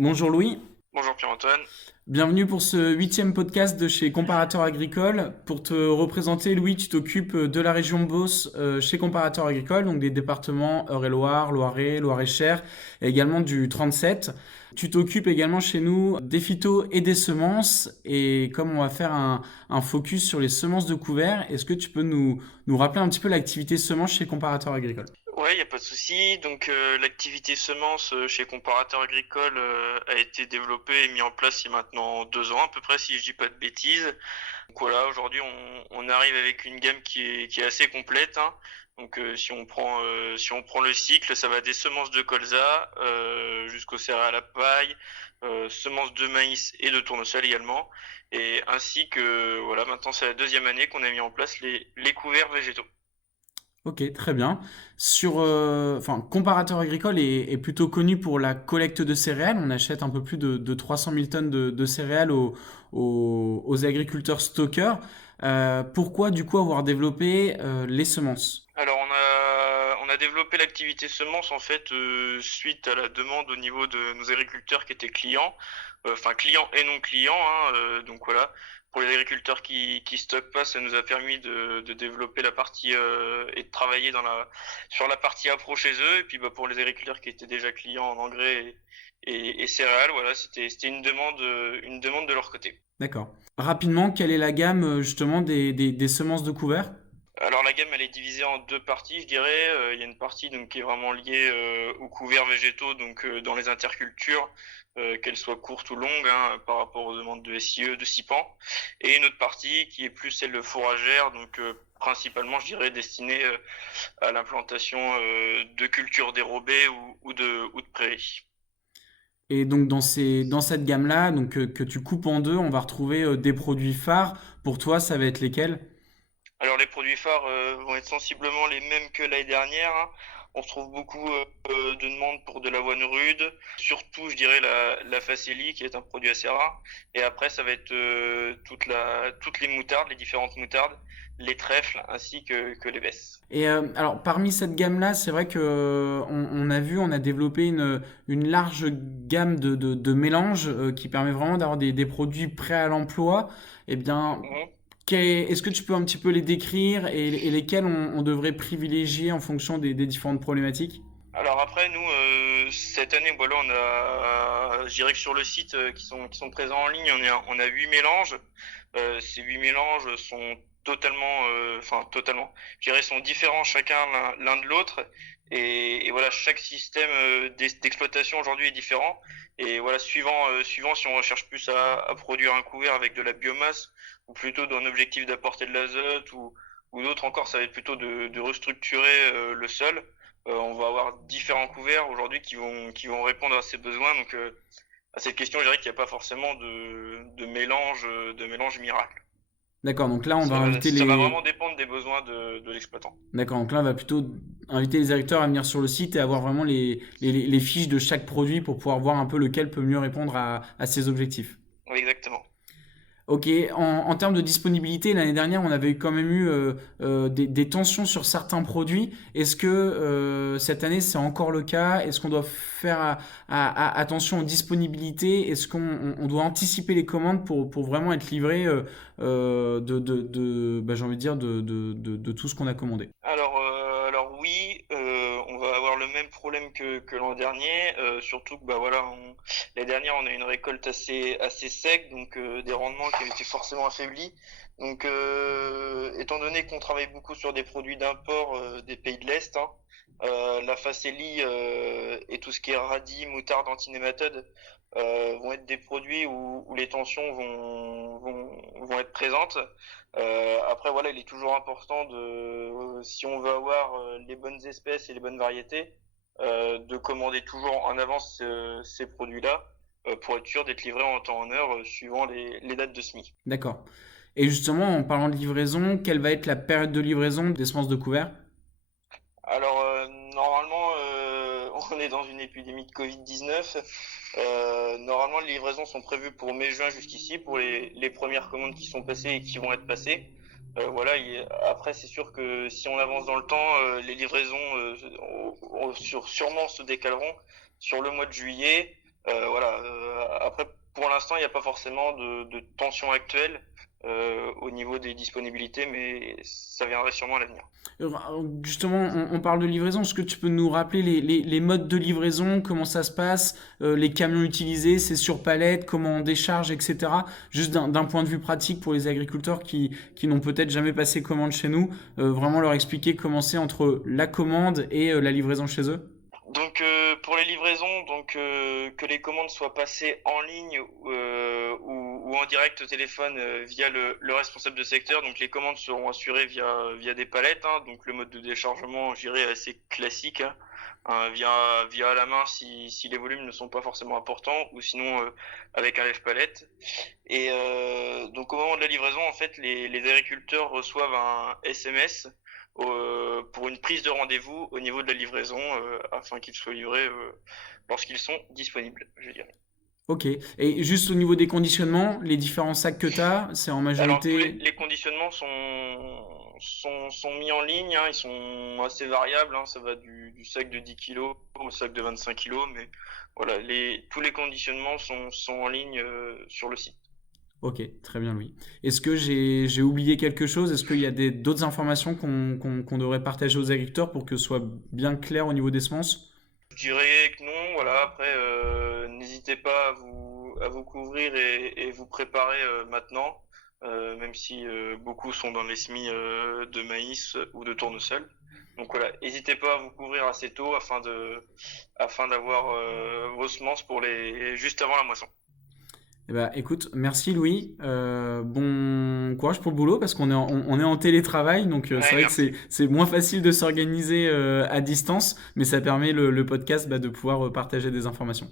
Bonjour Louis, Bonjour Pierre-Antoine. bienvenue pour ce huitième podcast de chez Comparateur Agricole. Pour te représenter, Louis, tu t'occupes de la région Beauce chez Comparateur Agricole, donc des départements Eure-et-Loir, Loiret, Loir-et-Cher, et également du 37. Tu t'occupes également chez nous des phytos et des semences, et comme on va faire un focus sur les semences de couvert, est-ce que tu peux nous rappeler un petit peu l'activité semences chez Comparateur Agricole? Ouais, il n'y a pas de souci. Donc l'activité semence chez Comparateur Agricole a été développée et mise en place il y a maintenant 2 ans à peu près, si je dis pas de bêtises. Donc voilà, aujourd'hui on arrive avec une gamme qui est assez complète, hein. Donc si on prend le cycle, ça va des semences de colza jusqu'aux céréales à paille, semences de maïs et de tournesol également. Et ainsi que voilà, maintenant c'est la deuxième année qu'on a mis en place les couverts végétaux. Ok, très bien. Comparateur agricole est plutôt connu pour la collecte de céréales. On achète un peu plus de 300 000 tonnes de céréales aux agriculteurs stockeurs. Pourquoi du coup avoir développé les semences? Alors on a développé l'activité semence en fait suite à la demande au niveau de nos agriculteurs qui étaient clients, enfin clients et non clients, hein, donc voilà. Pour les agriculteurs qui stockent pas, ça nous a permis de développer la partie et de travailler sur la partie appro chez eux. Et puis bah, pour les agriculteurs qui étaient déjà clients en engrais et céréales, voilà, c'était une demande de leur côté. D'accord. Rapidement, quelle est la gamme justement des semences de couvert? Alors la gamme elle est divisée en deux parties, je dirais. Il y a une partie donc qui est vraiment liée aux couverts végétaux, donc dans les intercultures, qu'elles soient courtes ou longues, hein, par rapport aux demandes de SIE, de SIPAN, et une autre partie qui est plus celle de fourragère, donc principalement je dirais destinée à l'implantation de cultures dérobées ou de prairies. Et donc dans cette gamme-là, donc que tu coupes en deux, on va retrouver des produits phares. Pour toi, ça va être lesquels? Alors les produits phares vont être sensiblement les mêmes que l'année dernière, hein. On se trouve beaucoup de demandes pour de l'avoine rude, surtout je dirais la Facelli qui est un produit assez rare. Et après ça va être toutes les moutardes, les différentes moutardes, les trèfles ainsi que les besses. Et alors, parmi cette gamme-là, c'est vrai que on a vu, on a développé une large gamme de mélanges qui permet vraiment d'avoir des produits prêts à l'emploi. Eh bien, Mhm. est-ce que tu peux un petit peu les décrire et lesquels on devrait privilégier en fonction des différentes problématiques? Alors après, nous, cette année, voilà, je dirais que sur le site qui sont présents en ligne, on a 8 mélanges. Ces 8 mélanges sont totalement, je dirais, sont différents chacun l'un de l'autre. Et voilà, chaque système d'exploitation aujourd'hui est différent. Et voilà, suivant si on recherche plus à produire un couvert avec de la biomasse, ou plutôt dans un objectif d'apporter de l'azote, ou d'autres encore, ça va être plutôt de restructurer le sol. On va avoir différents couverts aujourd'hui qui vont répondre à ces besoins. Donc, à cette question, je dirais qu'il n'y a pas forcément de mélange miracle. D'accord, donc là, on va Ça va, inviter ça va les... vraiment dépendre des besoins de l'exploitant. D'accord, donc là, on va plutôt inviter les agriculteurs à venir sur le site et avoir vraiment les fiches de chaque produit pour pouvoir voir un peu lequel peut mieux répondre à ces objectifs. Oui, exactement. Ok, en termes de disponibilité, l'année dernière, on avait quand même eu des tensions sur certains produits. Est-ce que cette année, c'est encore le cas? Est-ce qu'on doit faire attention aux disponibilités? Est-ce qu'on doit anticiper les commandes pour vraiment être livré j'ai envie de dire, de tout ce qu'on a commandé? Alors oui, on va avoir le même problème que l'an dernier, surtout que bah voilà, l'année dernière on a eu une récolte assez sec, donc des rendements qui ont été forcément affaiblis. Donc étant donné qu'on travaille beaucoup sur des produits d'import des pays de l'Est, hein, la Facelli et tout ce qui est radis, moutarde, antinématode vont être des produits où les tensions vont être présentes. Après, voilà, il est toujours important si on veut avoir les bonnes espèces et les bonnes variétés, de commander toujours en avance ces produits-là pour être sûr d'être livré en temps en heure suivant les dates de semis. D'accord. Et justement, en parlant de livraison, quelle va être la période de livraison des semences de couvert? Alors, normalement, on est dans une épidémie de Covid-19. Normalement, les livraisons sont prévues pour mai-juin jusqu'ici, pour les premières commandes qui sont passées et qui vont être passées. Voilà, après, c'est sûr que si on avance dans le temps, les livraisons sûrement se décaleront sur le mois de juillet. Voilà. Après, pour l'instant, il n'y a pas forcément de tension actuelle au niveau des disponibilités, mais ça viendrait sûrement à l'avenir. Justement, on parle de livraison. Est-ce que tu peux nous rappeler les modes de livraison, comment ça se passe, les camions utilisés, c'est sur palette, comment on décharge, etc. Juste d'un point de vue pratique pour les agriculteurs qui n'ont peut-être jamais passé commande chez nous, vraiment leur expliquer comment c'est entre la commande et la livraison chez eux. Donc pour les livraisons, donc que les commandes soient passées en ligne ou en direct au téléphone via le responsable de secteur. Donc les commandes seront assurées via des palettes. Hein, donc le mode de déchargement, je dirais, assez classique. Hein, via la main si les volumes ne sont pas forcément importants, ou sinon avec un lève-palette. Et donc au moment de la livraison, en fait, les agriculteurs reçoivent un SMS pour une prise de rendez-vous au niveau de la livraison afin qu'ils soient livrés lorsqu'ils sont disponibles, je dirais. Ok. Et juste au niveau des conditionnements, les différents sacs que tu as, c'est en Alors tous majorité. les conditionnements sont mis en ligne, hein, ils sont assez variables, hein, ça va du sac de 10 kilos au sac de 25 kilos, mais voilà, tous les conditionnements sont en ligne sur le site. Ok, très bien Louis. Est-ce que j'ai oublié quelque chose? Est-ce qu'il y a d'autres informations qu'on devrait partager aux agriculteurs pour que ce soit bien clair au niveau des semences? Je dirais que non, voilà, après n'hésitez pas à vous couvrir et vous préparer maintenant, même si beaucoup sont dans les semis de maïs ou de tournesol. Donc voilà, n'hésitez pas à vous couvrir assez tôt afin d'avoir vos semences pour juste avant la moisson. Eh ben, écoute, merci Louis. Bon courage pour le boulot parce on est en télétravail, donc c'est Ouais, vrai que merci. c'est moins facile de s'organiser à distance, mais ça permet le podcast de pouvoir partager des informations.